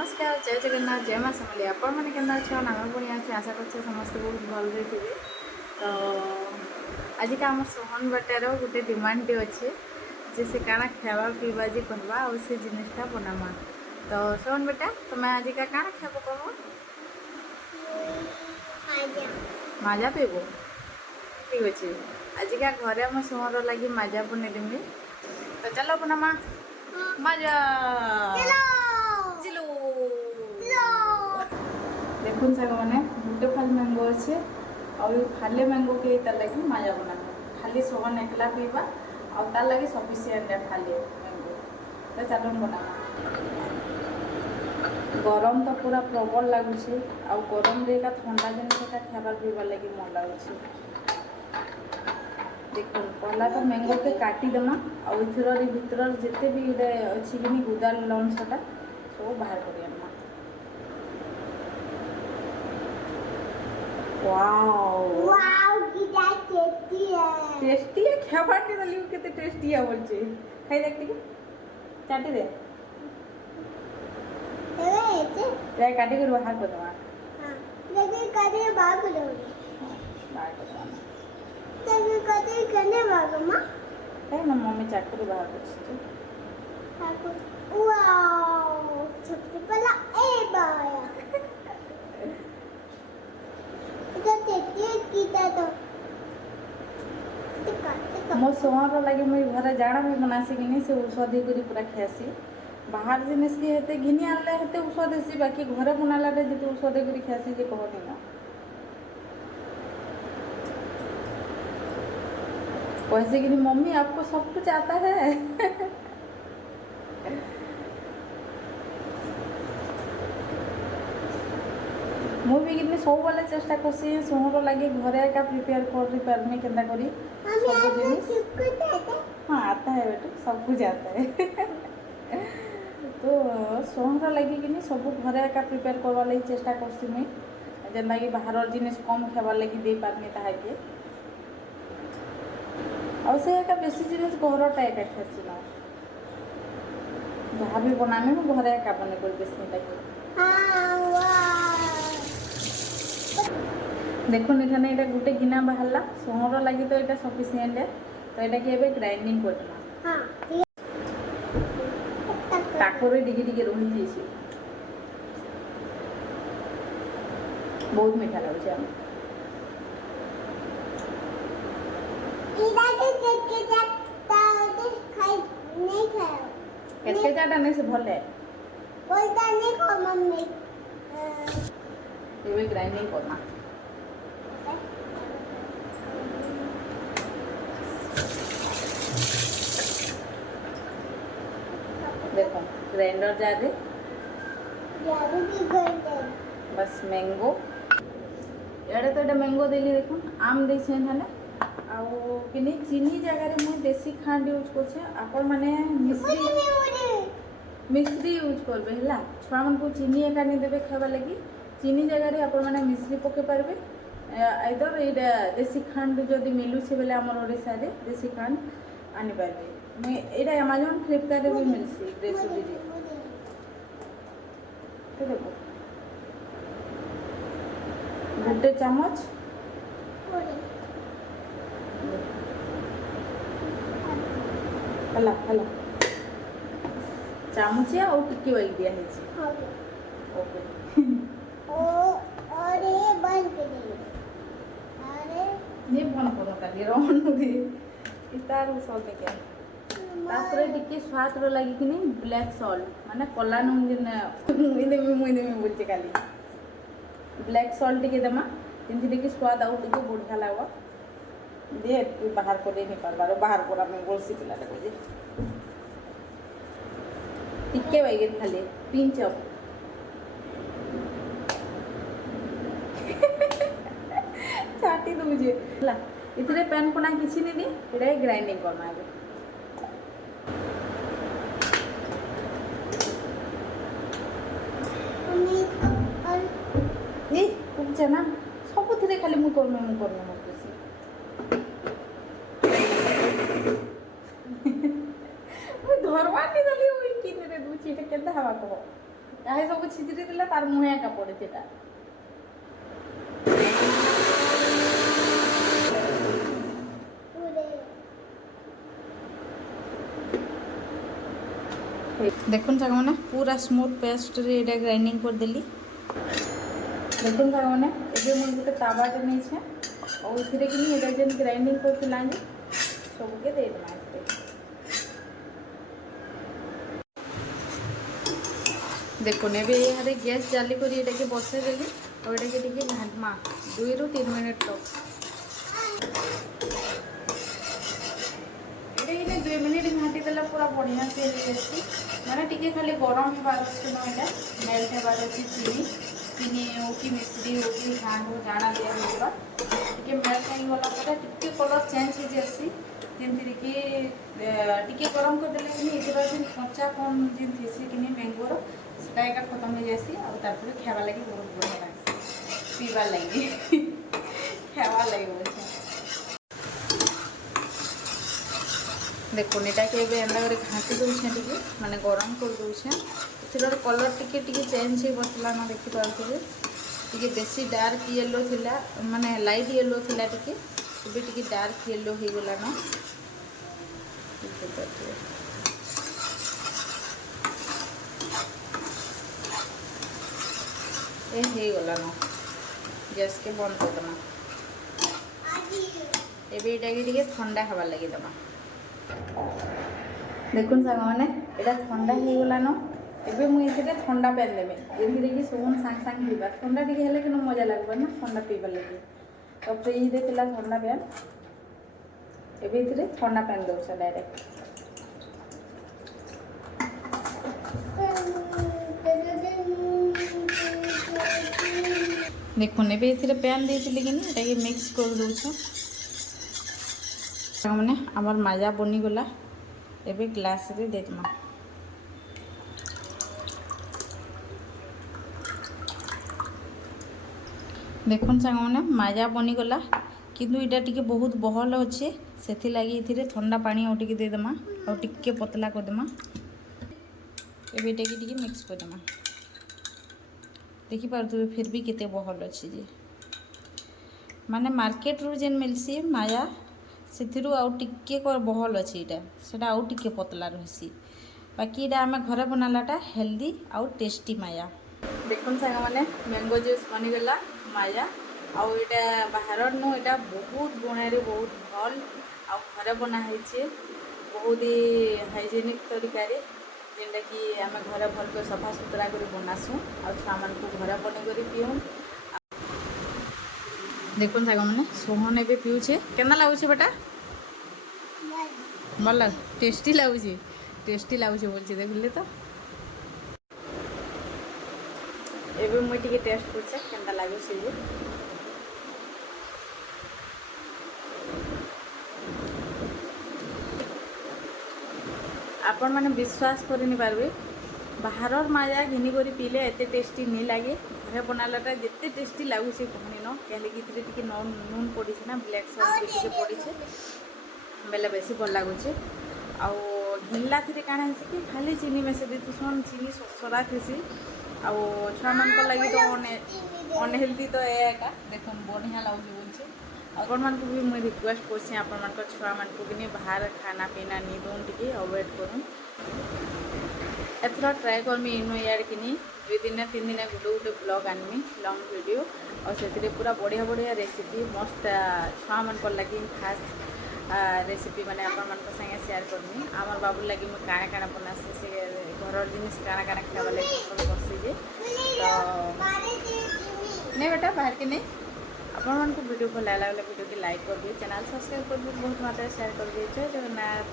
नमस्कार जय जगन्नाथ जय माँ समली आपण मैंने केना अच्छे नाम पुणी अच्छे आशा कर समस्त बहुत भलरे थे। तो आज का आम सोहन बटार गोटे डिमांड टे अच्छे जे से काना खावा पीवा जे कहवा और से जिनिसटा बनामा। तो सोहन बेटा तुम आज का काना खाब कह माजा पीब ठीक अच्छे। आज का घरे आम सोहर लगी माजा बनेदेमी। तो चलो बनामा माजा देखुन साग मैंने गोटे फाल मैंगो अच्छे और फाले मैंगो के तार लगी माजा बना खाली सोहन एकला पीवा और तार लगी सफिसीयंट है फाले मैंगो। तो चलो बना गरम तो पूरा प्रबल लगुच आउ गरम का ठंडा जिनसा खाबार पीबार लगी मन लगुच। देखो पहला तो मैंगो के काटिदेमा और भीतर जिते भी अच्छी कि गुदा लंसटा सब बाहर कर टेस्टी है खाबाटे दली केते टेस्टी है बोलछे खाई देख टिके चाटी दे रे काटी कर बाहर कर दवा। हां लेकिन काटी बाहर कर दो बाहर कर दवा लेकिन काटी करने बाहर मां है ना मम्मी चाट कर बाहर कर हां वाओ सबसे पहला ए बाया मो सोहर लगे मुझे घर जाना भी बनासी कि से औषधि कर पूरा खासी बाहर जिनिस के हेते घिनी आनले हेते औषध देसी बाकी घरे बनाला रे जते औषधि कर खासी जे कहनी ना वैसे कि मम्मी आपको सब कुछ आता है। मुझे कि सब वाले चेष्टा करसी सोहर लगे घरे का प्रिपेयर कर पारमी केन्ता करी सब जिनिस हाँ आता है बेटा सब कुछ आता है। तो सोहर लगे कि सब घरे का प्रिपेयर करवा लगी चेष्टा करसी मुई जेनता कि बाहर जिनिस कम खाबार लगी दे पारमी ताहाके और से एका बेसी जिनिस घरटा एका खासी ना जहाँ भी बनामी मैं घरे एका बने कर बेसी लगे। देखो एखाने ये गोटे गिना बाहरला सोहर लगी तो ये सफिसीयेंट है। तो ये ग्राइंडिंग करना टाकोरे डिगे डिगे रही जाइए बहुत मीठा लगे कैसे चाटा नहीं से भले ये ग्राइंडिंग करना देखो ग्राइंडर जादे बस मैंगो एडे तो मैंगो देली देखो आम दे कि चीनी जगह मुझे देसी खांड यूज कर माने मिश्री यूज करबे हला छुआ मन को चीनी एका नहीं देबे खावा लगी चीनी जगह आप मैंने मिश्री पके पारबे आइदर ये देसी खांड जदि मिलूँ बेले आम ओडिशा रे देसी खांड आनी पारबे मैं ये अमेजन फ्लिपकार्ट भी मिलसी रेसिपी देखो गोटे चामच हला हला चामचिया और टिक्की वाली दिया है ओके अरे बंद कर दे अरे ये बंद करो ताली रोन दे इतार सॉल्ट क्या तापरे टिक्की स्वाद रो लगी कि नहीं ब्लैक सॉल्ट माने कला नुन दिन मुई देमी बोलते काली ब्लैक सॉल्ट टिके दमा जिनथि टिके स्वाद आउ टिके बढ़िया लागो दे तू बाहर को दे नहीं पारबार बाहर कोरा में गोलसी पिला दे टिके वैगे खाली पिंच अप चाटी दो मुझे ला इतने पैन कोना किसी नहीं दी ये ग्राइंडिंग करना है ये कुछ ना सब थे खाली मुझे करना धरवा नहीं दली कि दूची के हवा कह याहे सब छिचरी दिला तार मुहे एका पड़ेला देखुन साग मैंने पूरा स्मूथ पेस्ट रे ग्राइंडिंग कर देली। देखुन साग मैंने ये मुझे गोटे तावाटे नहीं छे और इथिरे कि नहीं एटा जेन ग्राइंडिंग करथिला जे सब के दे देना इथे। देखुन एबे यारे गैस जाली करी एटा के बसे देली और एटा के टिके घाटमा 2 ରୁ 3 मिनिट तक एटा 2 मिनिट घाटी देला पूरा बढ़िया से रेसिपी माने टिके खाली गरम ही बार से न एटा मेल्ट हे बार से चीनी हो कि मिश्री हो कि खांड हो जाना दिया होगा टिके मेल्ट नहीं होला पता टिके कलर चेंज हो जासी जेंति कि टिके गरम कर देले कि इतरा दिन कच्चा कोन जिन थेसी कि मैंगोर सेटा एका खत्म हो जासी और तारपर खावा लागि बहुत बढ़िया लागसी पीवा लागि खावा लागि बोलछे। देखो एटा के एबे एंदा करे घाटी दोछे टिके माने गरम कर दोछे एथर कलर टिके टिके चेंज हो बसला ना देखि पाउथिबे टिके बेसी डार्क येलो थिला माने लाइट येलो थिला टिके एबे टिके डार्क येलो हो गेला ना ए हे गला ना गैस के बंद कर देना एबे एटा के टिके ठंडा हवा लागि दमा। देखुन साग मैंने एटा ठंडा हो गला न एबे मुई इथे ठंडा पेन देबे जेंति कि सोन सांग सांग पीबा ठंडा टिके हेले कि मजा लागबो ना ठंडा पीबा लागि तो फ्रिज दे तिला ठंडा पेन एबे इथे ठंडा पेन दो छ डायरेक्ट। देखुन एबे इथे पेन देथिले कि एटा के मिक्स कर दो छ मैंने आमर माजा बनी गला एबे ग्लास रे देतमा। देखुन सांग मैंने माजा बनी गला किंतु इटा टिके बहुत बहल अच्छे से लगी इथिरे ठंडा पानी और टिके दे देमा और टिके पतला कर देमा एबे टिके टिके मिक्स कर देमा देखि पारथु फिर भी केते बहल अच्छे जे माने मार्केट रू जेन मिलसी माया सेथिरु आउ टिके बहल अच्छे इटा सेटा आउ टिके पतला रहिसी बाकी इटा आमे घरे बनालाटा हेल्दी आउ टेस्टी माया। देखुन साग माने मैंगो जूस बनी गला माया आउ इटा बाहर नु इटा बहुत गुणारे बहुत भल आउ घरे बना है बहुत ही हाइजेनिक तरीका रे जेंटा कि आमे घरे भल को सफा सुतरा कर बनासु आउ छुआ मन को घरे बने कर पिउ। देखुन साग मैंने सोहन एबे पिउछे केना लागुछे बेटा भल टेस्टी लागुछे बोलछे देखले तो एबे मुई टिके टेस्ट करछे केना लागुछे जे आपण माने विश्वास करिनि पारबे बाहर माया घिनी करी पीले एते टेस्टी नहीं लगे घरे बनालाटा जिते टेस्टी लगुचे कहनी न कहीं टिके नून पड़ी ना ब्लैक सॉल्ट टिके पड़ी बेले बेसी भल लगुचे आउ घिनला थी काଣା है कि खाली चीनी में से देतुसन चीनी सरा थी आउ छुआ मान लगी तो अनहेल्दी तो एका देख बढ़िया लगुचे बोलছে आपण मान भी मुझे रिक्वेस्ट करछे आपण मान छुआ मान को भी बाहर खाना पीना नहीं दौन टिके अवॉइड करूँ एथर ट्राए करमी इनो यार कि 2 दिन 3 दिन गोटे गोटे ब्लॉग आनमी लॉन्ग वीडियो और से पूरा बढ़िया बढ़िया रेसिपी मस्त छुआ मान लगी खास रेसिपी मैंने आपण संगे शेयर करमी आमर बाबू लगी मुझे काଣା काଣା बनासी से घर जिनिस काଣା काଣା खावा लगे पसंद करसी जे तो नहीं बेटा बाहर के नहीं आपण वीडियो भल लगे वीडियो की लाइक कर दिए चैनल सब्सक्राइब कर दिए बहुत मात्रा शेयर कर दिए जय जगन्नाथ।